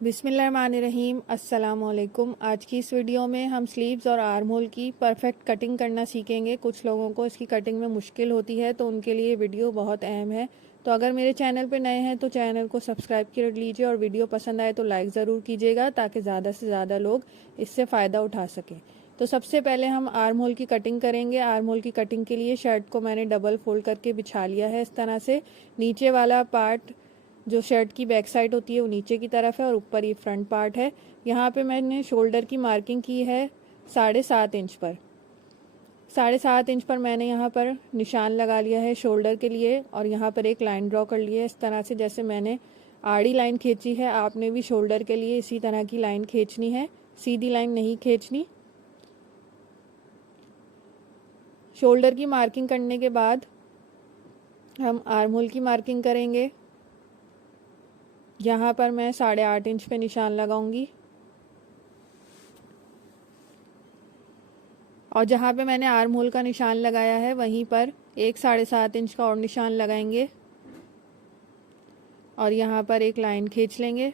बिस्मिल्लाहिर्रहमानिर्रहीम। अस्सलाम वालेकुम। आज की इस वीडियो में हम स्लीव्स और आर्म होल की परफेक्ट कटिंग करना सीखेंगे। कुछ लोगों को इसकी कटिंग में मुश्किल होती है, तो उनके लिए वीडियो बहुत अहम है। तो अगर मेरे चैनल पर नए हैं तो चैनल को सब्सक्राइब कर लीजिए और वीडियो पसंद आए तो लाइक ज़रूर कीजिएगा, ताकि ज़्यादा से ज़्यादा लोग इससे फ़ायदा उठा सकें। तो सबसे पहले हम आर्म होल की कटिंग करेंगे। आर्म होल की कटिंग के लिए शर्ट को मैंने डबल फोल्ड करके बिछा लिया है इस तरह से। नीचे वाला पार्ट जो शर्ट की बैक साइड होती है वो नीचे की तरफ है और ऊपर ये फ्रंट पार्ट है। यहाँ पे मैंने शोल्डर की मार्किंग की है 7.5 इंच पर। 7.5 इंच पर मैंने यहाँ पर निशान लगा लिया है शोल्डर के लिए, और यहाँ पर एक लाइन ड्रॉ कर ली है इस तरह से। जैसे मैंने आड़ी लाइन खींची है, आपने भी शोल्डर के लिए इसी तरह की लाइन खींचनी है, सीधी लाइन नहीं खींचनी। शोल्डर की मार्किंग करने के बाद हम आर्म होल की मार्किंग करेंगे। यहाँ पर मैं 8.5 इंच पे निशान लगाऊंगी, और जहाँ पे मैंने आर्म होल का निशान लगाया है वहीं पर एक 7.5 इंच का और निशान लगाएंगे, और यहाँ पर एक लाइन खींच लेंगे।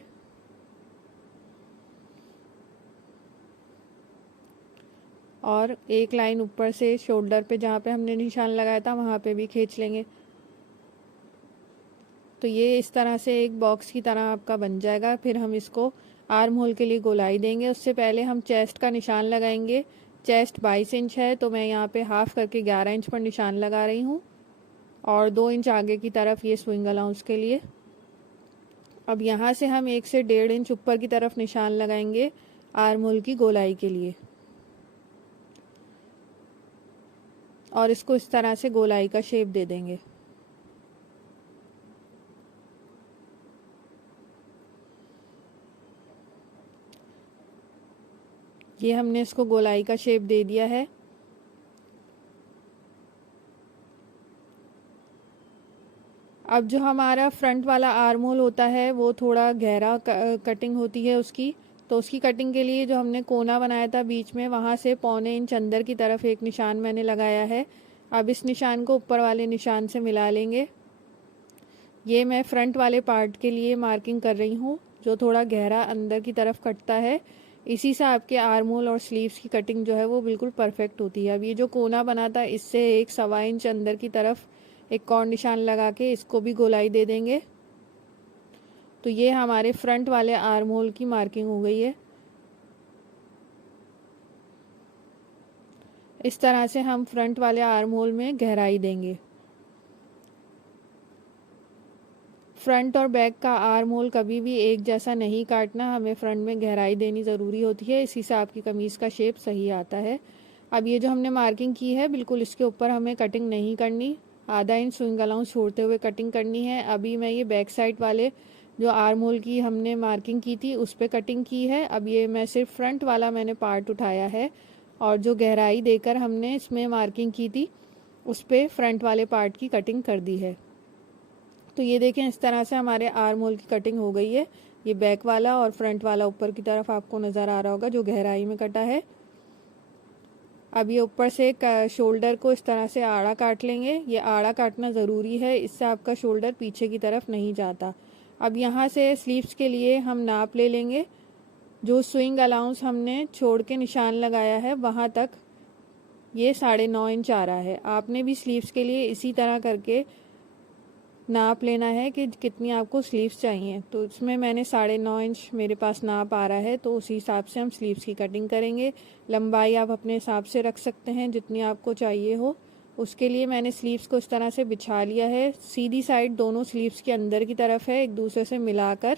और एक लाइन ऊपर से शोल्डर पे जहाँ पे हमने निशान लगाया था वहाँ पे भी खींच लेंगे। तो ये इस तरह से एक बॉक्स की तरह आपका बन जाएगा। फिर हम इसको आर्म होल के लिए गोलाई देंगे। उससे पहले हम चेस्ट का निशान लगाएंगे। चेस्ट 22 इंच है, तो मैं यहाँ पे हाफ करके 11 इंच पर निशान लगा रही हूँ, और 2 इंच आगे की तरफ ये स्विंग अलाउंस के लिए। अब यहाँ से हम 1 से 1.5 इंच ऊपर की तरफ निशान लगाएंगे आर्म होल की गोलाई के लिए, और इसको इस तरह से गोलाई का शेप दे देंगे। ये हमने इसको गोलाई का शेप दे दिया है। अब जो हमारा फ्रंट वाला आर्म होल होता है वो थोड़ा गहरा कटिंग होती है उसकी। तो उसकी कटिंग के लिए जो हमने कोना बनाया था बीच में, वहाँ से 1.25 इंच अंदर की तरफ एक निशान मैंने लगाया है। अब इस निशान को ऊपर वाले निशान से मिला लेंगे। ये मैं फ्रंट वाले पार्ट के लिए मार्किंग कर रही हूँ, जो थोड़ा गहरा अंदर की तरफ कटता है। इसी से आपके आर्म होल और स्लीव्स की कटिंग जो है वो बिल्कुल परफेक्ट होती है। अब ये जो कोना बना था इससे 1.25 इंच अंदर की तरफ एक और निशान लगा के इसको भी गोलाई दे देंगे। तो ये हमारे फ्रंट वाले आर्म होल की मार्किंग हो गई है। इस तरह से हम फ्रंट वाले आर्म होल में गहराई देंगे। फ्रंट और बैक का आर्म होल कभी भी एक जैसा नहीं काटना, हमें फ्रंट में गहराई देनी ज़रूरी होती है, इसी से आपकी कमीज़ का शेप सही आता है। अब ये जो हमने मार्किंग की है बिल्कुल इसके ऊपर हमें कटिंग नहीं करनी, आधा इंच स्विंग अलाउंस छोड़ते हुए कटिंग करनी है। अभी मैं ये बैक साइड वाले जो आर्म होल की हमने मार्किंग की थी उस पर कटिंग की है। अब ये मैं सिर्फ फ्रंट वाला मैंने पार्ट उठाया है, और जो गहराई देकर हमने इसमें मार्किंग की थी उस पर फ्रंट वाले पार्ट की कटिंग कर दी है। तो ये देखें, इस तरह से हमारे आर्म होल की कटिंग हो गई है। ये बैक वाला और फ्रंट वाला ऊपर की तरफ आपको नज़र आ रहा होगा जो गहराई में कटा है। अब ये ऊपर से शोल्डर को इस तरह से आड़ा काट लेंगे। ये आड़ा काटना ज़रूरी है, इससे आपका शोल्डर पीछे की तरफ नहीं जाता। अब यहाँ से स्लीव्स के लिए हम नाप ले लेंगे। जो स्विंग अलाउंस हमने छोड़ के निशान लगाया है वहाँ तक ये 9.5 इंच आ रहा है। आपने भी स्लीव्स के लिए इसी तरह करके नाप लेना है कि कितनी आपको स्लीव्स चाहिए। तो इसमें मैंने 9.5 इंच मेरे पास नाप आ रहा है, तो उसी हिसाब से हम स्लीव्स की कटिंग करेंगे। लंबाई आप अपने हिसाब से रख सकते हैं जितनी आपको चाहिए हो। उसके लिए मैंने स्लीव्स को इस तरह से बिछा लिया है। सीधी साइड दोनों स्लीव्स के अंदर की तरफ है, एक दूसरे से मिलाकर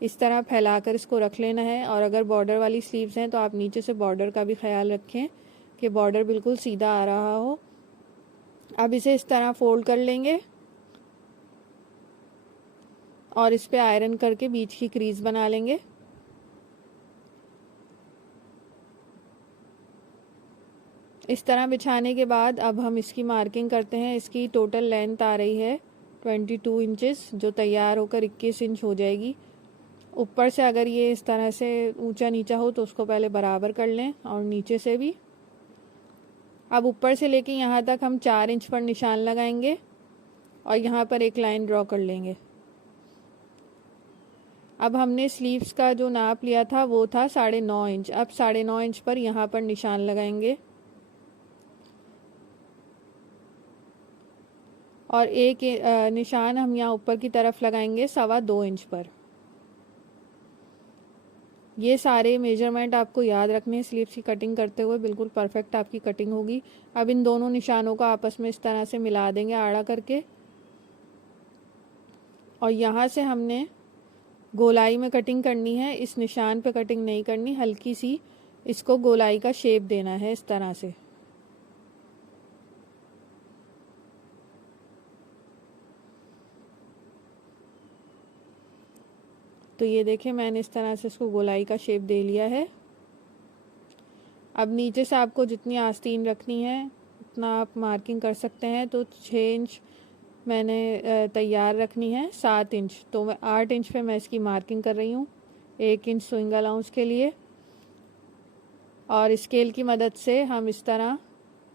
इस तरह फैलाकर इसको रख लेना है। और अगर बॉर्डर वाली स्लीव्स हैं तो आप नीचे से बॉर्डर का भी ख्याल रखें कि बॉर्डर बिल्कुल सीधा आ रहा हो। अब इसे इस तरह फोल्ड कर लेंगे और इस पे आयरन करके बीच की क्रीज बना लेंगे। इस तरह बिछाने के बाद अब हम इसकी मार्किंग करते हैं। इसकी टोटल लेंथ आ रही है 22 इंचेस, जो तैयार होकर 21 इंच हो जाएगी। ऊपर से अगर ये इस तरह से ऊंचा नीचा हो तो उसको पहले बराबर कर लें, और नीचे से भी। अब ऊपर से लेके यहाँ तक हम 4 इंच पर निशान लगाएंगे और यहाँ पर एक लाइन ड्रॉ कर लेंगे। अब हमने स्लीव्स का जो नाप लिया था वो था 9.5 इंच। अब 9.5 इंच पर यहाँ पर निशान लगाएंगे और एक निशान हम यहाँ ऊपर की तरफ लगाएंगे 2.25 इंच पर। ये सारे मेजरमेंट आपको याद रखने हैं स्लीव्स की कटिंग करते हुए, बिल्कुल परफेक्ट आपकी कटिंग होगी। अब इन दोनों निशानों को आपस में इस तरह से मिला देंगे आड़ा करके, और यहाँ से हमने गोलाई में कटिंग करनी है, इस निशान पे कटिंग नहीं करनी, हल्की सी इसको गोलाई का शेप देना है इस तरह से। तो ये देखें मैंने इस तरह से इसको गोलाई का शेप दे लिया है। अब नीचे से आपको जितनी आस्तीन रखनी है उतना आप मार्किंग कर सकते हैं। तो 6 इंच मैंने तैयार रखनी है, 7 इंच, तो मैं 8 इंच पे मैं इसकी मार्किंग कर रही हूँ, 1 इंच स्विंग अलाउंस के लिए। और स्केल की मदद से हम इस तरह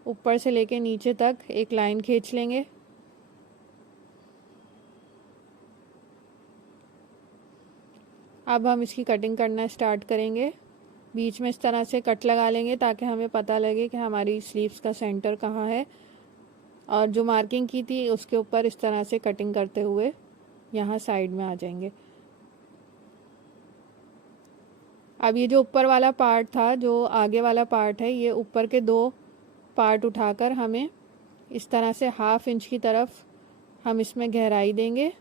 ऊपर से लेके नीचे तक एक लाइन खींच लेंगे। अब हम इसकी कटिंग करना स्टार्ट करेंगे। बीच में इस तरह से कट लगा लेंगे ताकि हमें पता लगे कि हमारी स्लीव्स का सेंटर कहाँ है, और जो मार्किंग की थी उसके ऊपर इस तरह से कटिंग करते हुए यहाँ साइड में आ जाएंगे। अब ये जो ऊपर वाला पार्ट था, जो आगे वाला पार्ट है, ये ऊपर के 2 पार्ट उठाकर हमें इस तरह से 1/2 इंच की तरफ हम इसमें गहराई देंगे,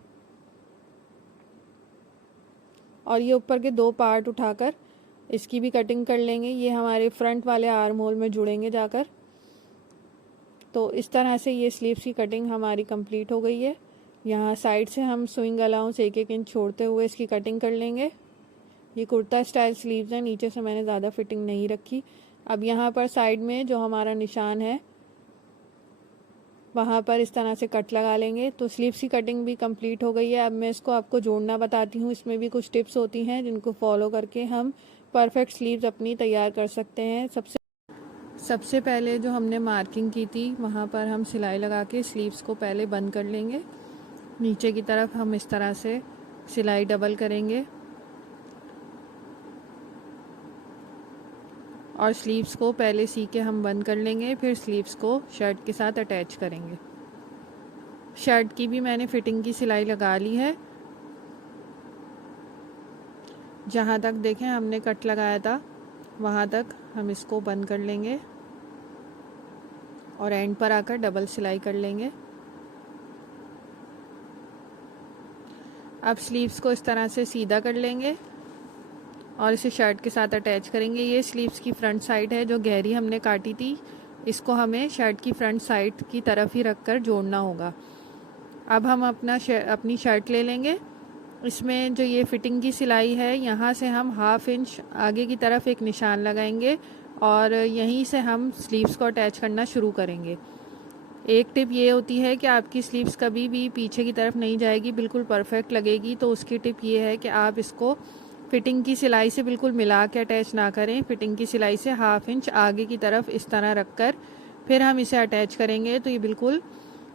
और ये ऊपर के 2 पार्ट उठाकर इसकी भी कटिंग कर लेंगे। ये हमारे फ्रंट वाले आर्म होल में जुड़ेंगे जाकर। तो इस तरह से ये स्लीव्स की कटिंग हमारी कंप्लीट हो गई है। यहाँ साइड से हम स्विंग अलाउंस 1-1 इंच छोड़ते हुए इसकी कटिंग कर लेंगे। ये कुर्ता स्टाइल स्लीव्स हैं, नीचे से मैंने ज़्यादा फिटिंग नहीं रखी। अब यहाँ पर साइड में जो हमारा निशान है वहाँ पर इस तरह से कट लगा लेंगे। तो स्लीव्स की कटिंग भी कंप्लीट हो गई है। अब मैं इसको आपको जोड़ना बताती हूँ। इसमें भी कुछ टिप्स होती हैं जिनको फॉलो करके हम परफेक्ट स्लीव्स अपनी तैयार कर सकते हैं। सबसे पहले जो हमने मार्किंग की थी वहाँ पर हम सिलाई लगा के स्लीव्स को पहले बंद कर लेंगे। नीचे की तरफ हम इस तरह से सिलाई डबल करेंगे और स्लीव्स को पहले सी के हम बंद कर लेंगे, फिर स्लीव्स को शर्ट के साथ अटैच करेंगे। शर्ट की भी मैंने फिटिंग की सिलाई लगा ली है। जहाँ तक देखें हमने कट लगाया था वहाँ तक हम इसको बंद कर लेंगे और एंड पर आकर डबल सिलाई कर लेंगे। अब स्लीव्स को इस तरह से सीधा कर लेंगे और इसे शर्ट के साथ अटैच करेंगे। ये स्लीव्स की फ्रंट साइड है जो गहरी हमने काटी थी, इसको हमें शर्ट की फ्रंट साइड की तरफ ही रखकर जोड़ना होगा। अब हम अपनी शर्ट ले लेंगे। इसमें जो ये फिटिंग की सिलाई है यहाँ से हम 1/2 इंच आगे की तरफ एक निशान लगाएंगे और यहीं से हम स्लीव्स को अटैच करना शुरू करेंगे। एक टिप ये होती है कि आपकी स्लीव्स कभी भी पीछे की तरफ नहीं जाएगी, बिल्कुल परफेक्ट लगेगी। तो उसकी टिप ये है कि आप इसको फिटिंग की सिलाई से बिल्कुल मिला के अटैच ना करें। फिटिंग की सिलाई से 1/2 इंच आगे की तरफ इस तरह रखकर फिर हम इसे अटैच करेंगे। तो ये बिल्कुल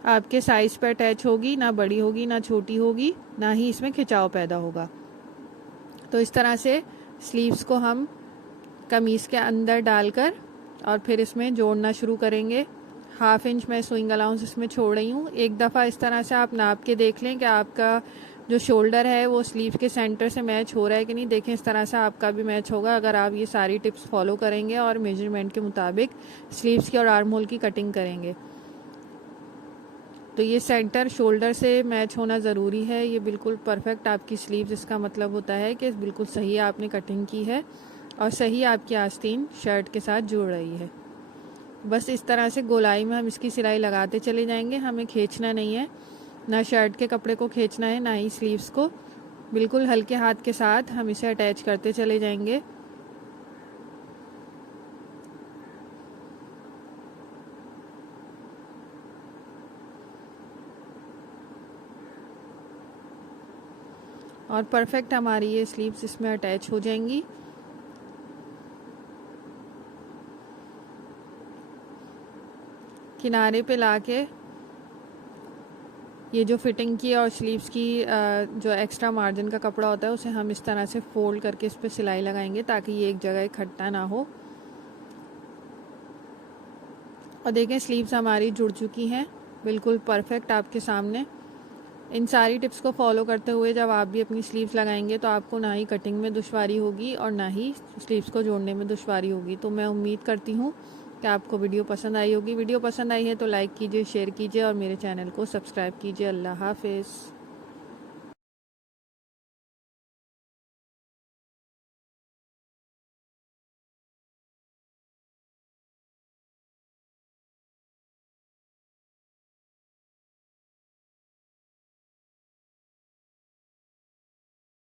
आपके साइज़ पर अटैच होगी, ना बड़ी होगी ना छोटी होगी, ना ही इसमें खिंचाव पैदा होगा। तो इस तरह से स्लीव्स को हम कमीज़ के अंदर डालकर और फिर इसमें जोड़ना शुरू करेंगे। 1/2 इंच मैं स्विंग अलाउंस इसमें छोड़ रही हूँ। एक दफ़ा इस तरह से आप नाप के देख लें कि आपका जो शोल्डर है वो स्लीव के सेंटर से मैच हो रहा है कि नहीं। देखें इस तरह से आपका भी मैच होगा अगर आप ये सारी टिप्स फॉलो करेंगे और मेजरमेंट के मुताबिक स्लीव्स की और आर्म होल की कटिंग करेंगे। तो ये सेंटर शोल्डर से मैच होना ज़रूरी है। ये बिल्कुल परफेक्ट आपकी स्लीव्स, इसका मतलब होता है कि बिल्कुल सही आपने कटिंग की है और सही आपकी आस्तीन शर्ट के साथ जुड़ रही है। बस इस तरह से गोलाई में हम इसकी सिलाई लगाते चले जाएंगे। हमें खींचना नहीं है, ना शर्ट के कपड़े को खींचना है ना ही स्लीव्स को। बिल्कुल हल्के हाथ के साथ हम इसे अटैच करते चले जाएंगे। और परफेक्ट हमारी ये स्लीव्स इसमें अटैच हो जाएंगी। किनारे पे लाके ये जो फिटिंग की और स्लीव्स की जो एक्स्ट्रा मार्जिन का कपड़ा होता है उसे हम इस तरह से फोल्ड करके इस पर सिलाई लगाएंगे ताकि ये एक जगह इकट्ठा ना हो। और देखें स्लीव्स हमारी जुड़ चुकी हैं बिल्कुल परफेक्ट आपके सामने। इन सारी टिप्स को फॉलो करते हुए जब आप भी अपनी स्लीव्स लगाएंगे तो आपको ना ही कटिंग में दुश्वारी होगी और ना ही स्लीव्स को जोड़ने में दुश्वारी होगी। तो मैं उम्मीद करती हूँ कि आपको वीडियो पसंद आई होगी। वीडियो पसंद आई है तो लाइक कीजिए, शेयर कीजिए और मेरे चैनल को सब्सक्राइब कीजिए। अल्लाह हाफिज़।